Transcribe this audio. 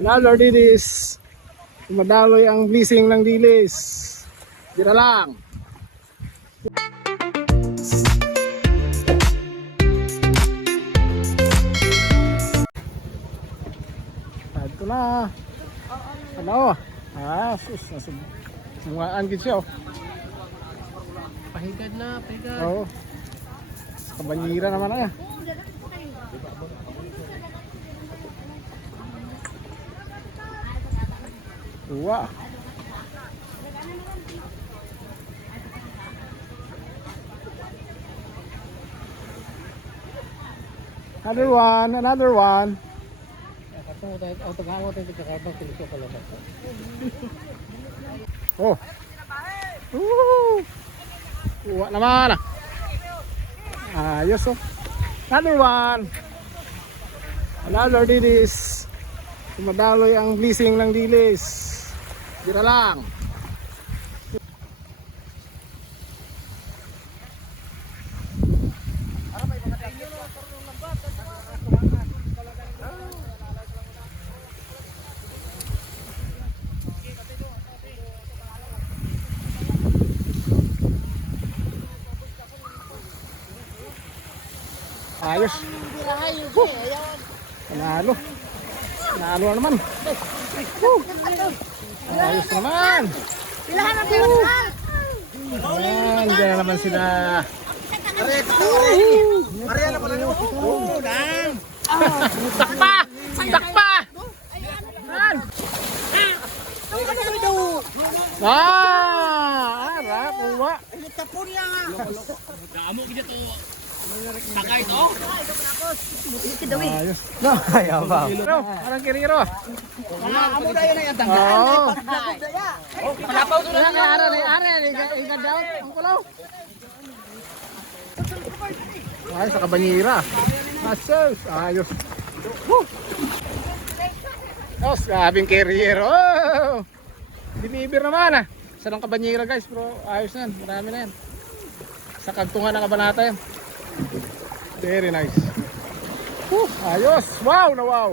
Another dilis. Dumadaloy ang blessing ng dilis. Tira lang. Ito na. Ano? Sus. Sungaan gid siya. Pahigad na, pahigad. Oo. Sa kabanyira naman na. Uwa. Another one. Katong tayo, pag-awat tayo kakabang kiluso ka lang. Oh. Uwa naman. Ayos oh. Another one. Another dilis. Dumadaloy ang blessing ng dilis. Tira lang. Ayos. Panalo. Panalo na naman. Ayos naman. Pilahan ang pilahan. Ayan, dyan na naman sila. Maria na pala nyo. Dang. Takpa! Takpa! Harap, uwa. Damo kita to. Sakay to. Ayos. No, ayaw ba? Parang kiriro. Amo dayo na yatang. Oo. Palapaw to Kaya nga ara, igad daw. Ang kulaw. Ay, sa kabanyira. Asos, ayos. Woo! Oh, sabing carrier. Oh! Deliver naman ah. Sa ng kabanyira guys, bro. Ayos na yan. Marami na yan. Sa kagtungan ng kabanata yan. Very nice. Woo! Ayos. Wow na wow.